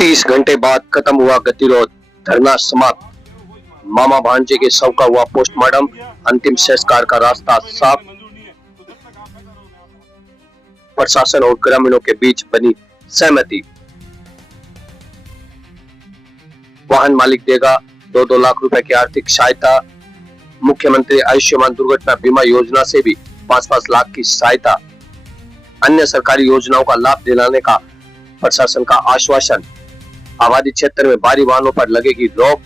30 घंटे बाद खत्म हुआ गतिरोध, धरना समाप्त। मामा भांजे के शव का हुआ पोस्टमार्टम, अंतिम संस्कार का रास्ता साफ। प्रशासन और ग्रामीणों के बीच बनी सहमति। वाहन मालिक देगा 2-2 लाख रुपए की आर्थिक सहायता। मुख्यमंत्री आयुष्मान दुर्घटना बीमा योजना से भी 5-5 लाख की सहायता। अन्य सरकारी योजनाओं का लाभ दिलाने का प्रशासन का आश्वासन। आबादी क्षेत्र में भारी वाहनों पर लगेगी रोक।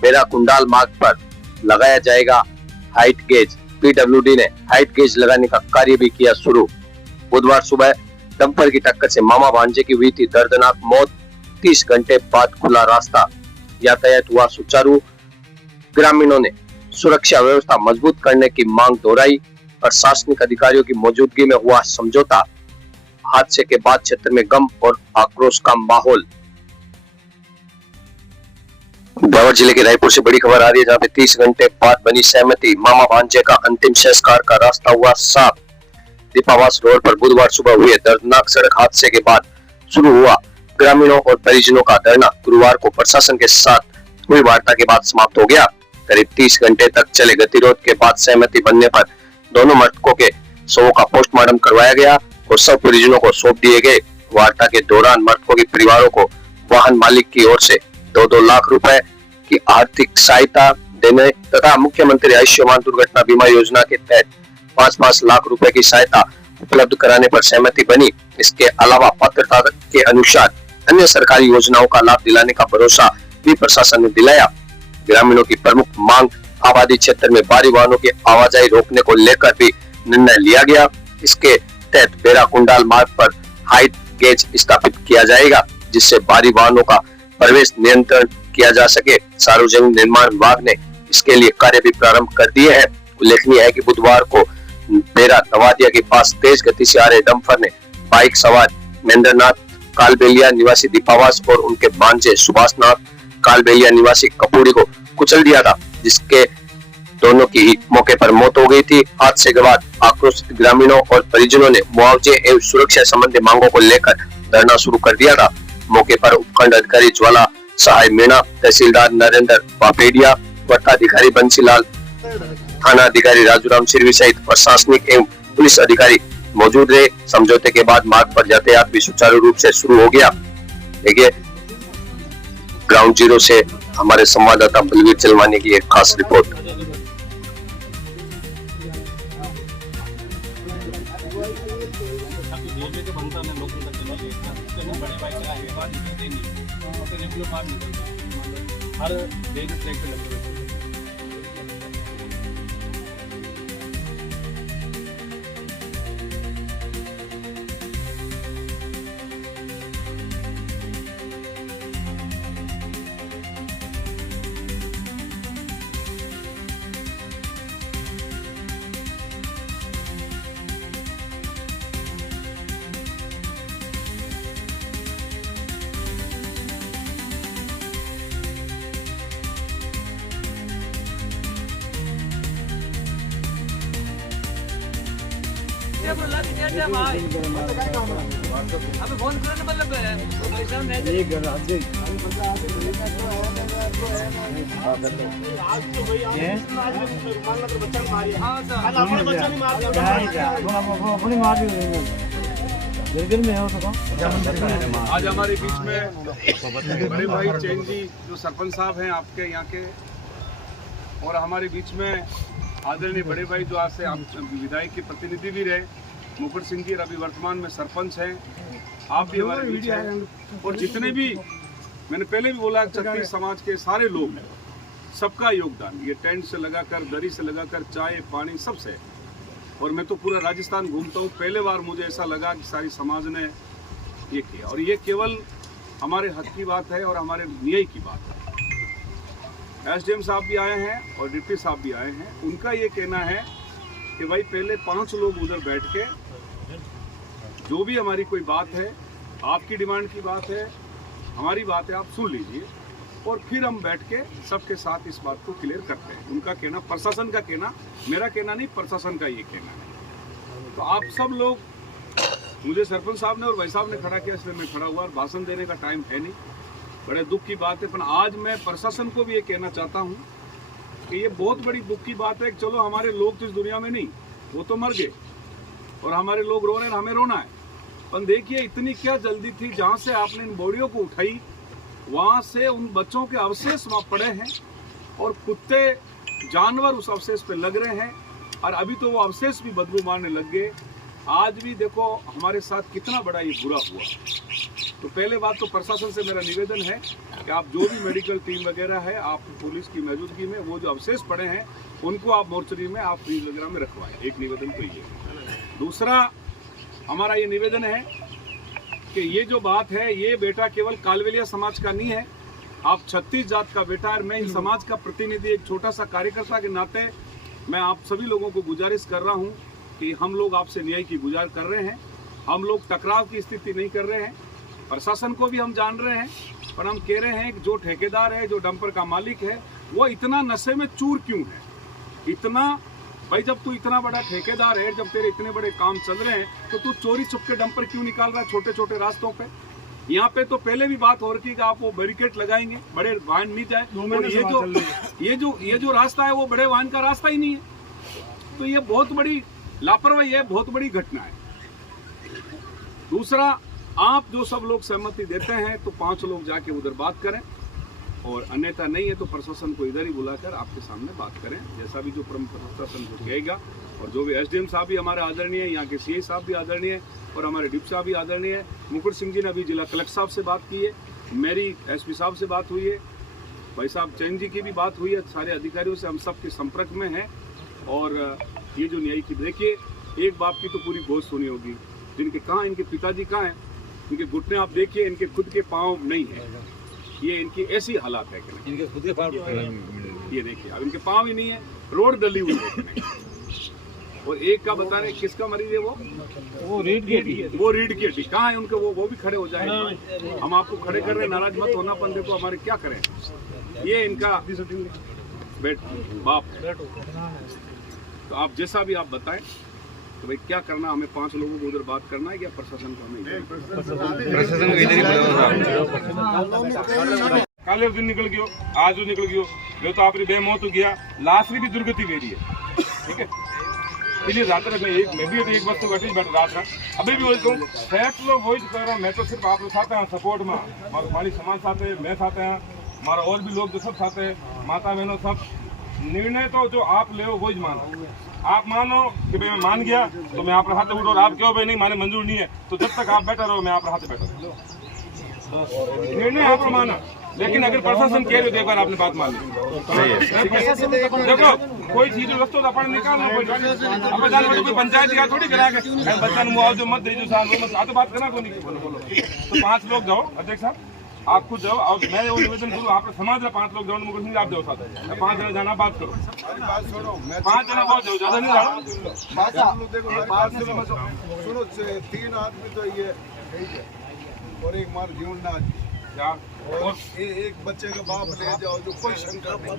बेरा कुंडाल मार्ग पर लगाया जाएगा हाइट गेज। पीडब्ल्यूडी ने हाइट गेज लगाने का कार्य भी किया शुरू। बुधवार सुबह डंपर की टक्कर से मामा भांजे की हुई थी दर्दनाक मौत। 30 घंटे बाद खुला रास्ता, यातायात हुआ सुचारू। ग्रामीणों ने सुरक्षा व्यवस्था मजबूत करने की मांग दोहराई। प्रशासनिक अधिकारियों की मौजूदगी में हुआ समझौता। हादसे के बाद क्षेत्र में गम और आक्रोश का माहौल। ब्यावर जिले के रायपुर से बड़ी खबर आ रही है, जहां पे 30 घंटे बाद बनी सहमति। मामा भांजे का अंतिम संस्कार का रास्ता हुआ साफ। दीपावास रोड पर बुधवार सुबह हुए दर्दनाक सड़क हादसे के बाद शुरू हुआ ग्रामीणों और परिजनों का धरना। गुरुवार को प्रशासन के साथ हुई वार्ता के बाद समाप्त हो गया। करीब 30 घंटे तक चले गतिरोध के बाद सहमति बनने पर दोनों मृतकों के शवों का पोस्टमार्टम करवाया गया और सब परिजनों को सौंप दिए गए। वार्ता के दौरान मृतकों के परिवारों को वाहन मालिक की ओर से 2-2 लाख रुपए की आर्थिक सहायता देने तथा मुख्यमंत्री आयुष्मान दुर्घटना बीमा योजना के तहत 5-5 लाख रुपए की सहायता उपलब्ध कराने पर सहमति बनी। इसके अलावा पात्रता के अनुसार अन्य सरकारी योजनाओं का लाभ दिलाने का भरोसा भी प्रशासन ने दिलाया। ग्रामीणों की प्रमुख मांग आबादी क्षेत्र में भारी वाहनों की आवाजाही रोकने को लेकर भी निर्णय लिया गया। इसके तहत बेरा कुंडाल मार्ग पर हाइट गेज स्थापित किया जाएगा, जिससे भारी वाहनों का प्रवेश नियंत्रण किया जा सके। सार्वजनिक निर्माण विभाग ने इसके लिए कार्य भी प्रारंभ कर दिए हैं। उल्लेखनीय है कि बुधवार को बेरा दवादिया के पास तेज गति से आ रहे डंपर ने बाइक सवार महेंद्रनाथ कालबेलिया निवासी दीपावास और उनके भांजे सुभाषनाथ कालबेलिया निवासी कपूरी को कुचल दिया था, जिसके दोनों की ही मौके पर मौत हो गई थी। हादसे के बाद आक्रोशित ग्रामीणों और परिजनों ने मुआवजे एवं सुरक्षा संबंधी मांगों को लेकर धरना शुरू कर दिया था। मौके पर उपखंड अधिकारी ज्वाला सहाय मीणा, तहसीलदार नरेंद्र बापेडिया, वट्टाधिकारी बंसीलाल, थाना अधिकारी राजूराम सिरवी सहित प्रशासनिक एवं पुलिस अधिकारी मौजूद रहे। समझौते के बाद मार्ग पर यातायात भी सुचारू रूप से शुरू हो गया। देखिए ग्राउंड जीरो से हमारे संवाददाता बलवीर चलवानी की एक खास रिपोर्ट। फोन करो मतलब आज हमारे बीच में बड़े भाई चैन जी जो सरपंच साहब हैं आपके यहाँ के, और हमारे बीच में आदरणीय बड़े भाई जो आज से विधायक के प्रतिनिधि भी रहे, मुकुट सिंह जी अभी वर्तमान में सरपंच हैं। आप भी हमारे बीच हैं और जितने भी मैंने पहले भी बोला क्षत्रिय समाज के सारे लोग हैं, सबका योगदान ये टेंट से लगाकर दरी से लगाकर चाय पानी सबसे। और मैं तो पूरा राजस्थान घूमता हूँ, पहले बार मुझे ऐसा लगा कि सारी समाज ने ये किया, और ये केवल हमारे हक की बात है और हमारे न्याय की बात है। एसडीएम साहब भी आए हैं और डिप्टी साहब भी आए हैं। उनका ये कहना है कि भाई पहले 5 लोग उधर बैठ के जो भी हमारी कोई बात है, आपकी डिमांड की बात है, हमारी बात है, आप सुन लीजिए और फिर हम बैठ के सबके साथ इस बात को क्लियर करते हैं। उनका कहना, प्रशासन का कहना, मेरा कहना नहीं, प्रशासन का ये कहना है। तो आप सब लोग, मुझे सरपंच साहब ने और भाई साहब ने खड़ा किया इसलिए मैं खड़ा हुआ, और भाषण देने का टाइम है नहीं। बड़े दुख की बात है। पर आज मैं प्रशासन को भी ये कहना चाहता हूँ कि ये बहुत बड़ी दुख की बात है कि चलो हमारे लोग तो इस दुनिया में नहीं, वो तो मर गए और हमारे लोग रो रहे हैं, हमें रोना है। पर देखिए इतनी क्या जल्दी थी, जहाँ से आपने इन बॉडियों को उठाई वहाँ से उन बच्चों के अवशेष वहाँ पड़े हैं और कुत्ते जानवर उस अवशेष पे लग रहे हैं और अभी तो वो अवशेष भी बदबू मारने लग गए। आज भी देखो हमारे साथ कितना बड़ा ये बुरा हुआ। तो पहले बात तो प्रशासन से मेरा निवेदन है कि आप जो भी मेडिकल टीम वगैरह है, आप पुलिस की मौजूदगी में वो जो अवशेष पड़े हैं उनको आप मोर्चरी में आप फ्रीज वगैरह में रखवाएं। एक निवेदन तो ये। दूसरा हमारा ये निवेदन है कि ये जो बात है, ये बेटा केवल कालवेलिया समाज का नहीं है, आप 36 जात का बेटा है। मैं इन समाज का प्रतिनिधि, एक छोटा सा कार्यकर्ता के नाते मैं आप सभी लोगों को गुजारिश कर रहा हूँ कि हम लोग आपसे न्याय की गुजारिश कर रहे हैं। हम लोग टकराव की स्थिति नहीं कर रहे हैं। प्रशासन को भी हम जान रहे हैं, पर हम कह रहे हैं कि जो ठेकेदार है, जो डंपर का मालिक है, वो इतना नशे में चूर क्यों है? इतना भाई, जब तू इतना बड़ा ठेकेदार है, जब तेरे इतने बड़े काम चल रहे हैं, तो तू चोरी छुप के डंपर क्यों निकाल रहा है छोटे छोटे रास्तों पे? यहाँ पे तो पहले भी बात हो रही कि आप वो बैरिकेड लगाएंगे, बड़े वाहन नहीं जाए। ये जो रास्ता है वो बड़े वाहन का रास्ता ही नहीं है। तो ये बहुत बड़ी लापरवाही है, बहुत बड़ी घटना है। दूसरा, आप जो सब लोग सहमति देते हैं तो 5 लोग जाके उधर बात करें और अन्यथा नहीं है तो प्रशासन को इधर ही बुलाकर आपके सामने बात करें, जैसा भी जो प्रशासन को कहेगा। और जो भी एसडीएम साहब भी हमारे आदरणीय है, यहाँ के सीए साहब भी आदरणीय है और हमारे डिप्टी साहब भी आदरणीय है। मुकुट सिंह जी ने अभी जिला कलेक्टर साहब से बात की है, मेरी एसपी साहब से बात हुई है, भाई साहब चैन जी की भी बात हुई है। सारे अधिकारियों से हम सब के संपर्क में हैं और ये जो न्याय की, देखिए एक बाप की तो पूरी गोद सुनी होगी, जिनके कहाँ इनके पिताजी कहाँ हैं, इनके घुटने आप देखिए, इनके खुद के पाँव नहीं है, ये इनकी ऐसी हालात है कि इनके खुद के पाँव, ये देखिए अब इनके पाँव ही नहीं है, रोड डली हुई है। और एक का बता रहे किसका मरीज है, वो रीढ़ की हड्डी कहाँ है उनके, वो भी खड़े हो जाएंगे। हम आपको खड़े कर रहे हैं, नाराज मत होना, पर देखो हमारे क्या करें, ये इनका बाप है। तो आप जैसा भी आप बताएं तो भाई क्या करना, हमें 5 लोगों को उधर बात करना है या प्रशासन को हमें प्रशासन को इधर काले दिन निकल गयो, आज निकल गयो, जो तो आपरी बेमौत हो गया, लाशरी भी दुर्गति मेरी है, ठीक है। इसलिए रात में मैं भी एक वक्त बैठ रहा था, अभी भी वही कहूँ, फैसलो वही कर रहा हूँ। मैं तो सिर्फ आप लोग साथ हैं सपोर्ट में, हमारे पानी समाज साथ है, मैं साथ हैं, हमारा और भी लोग जो सब साथ है, माता बहनों सब। निर्णय तो जो आप ले वही मानो। आप मानो कि भाई मैं मान गया तो मैं आप हाथ उठो, और आप क्यों भाई नहीं माने मंजूर नहीं है, तो जब तक आप बैठा रहो मैं आप हाथ बैठा रहो। निर्णय आप माना, लेकिन अगर प्रशासन कह रहे हो, एक बार आपने बात मान ली, देखो कोई चीज रस्तो तो अपन निकाल लो, कोई जान कोई पंचायत या थोड़ी करा के बच्चा मुआवजा मत दे, जो बात करना को नहीं बोलो। तो 5 लोग जाओ, अध्यक्ष साहब आप खुद जाओ, और मैं वो निवेदन करूँ, आप समाज में 5 लोग जाओ, मुकुट सिंह आप जाओ साथ, 5 जना जाना, बात करो, 5 जना बहुत जाओ, ज्यादा नहीं जाओ। सुनो 3 आदमी तो ये और एक मार जीवन ना क्या, और एक बच्चे का बाप ले जाओ, जो कोई शंका नहीं।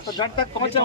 तो जब तक पहुंचे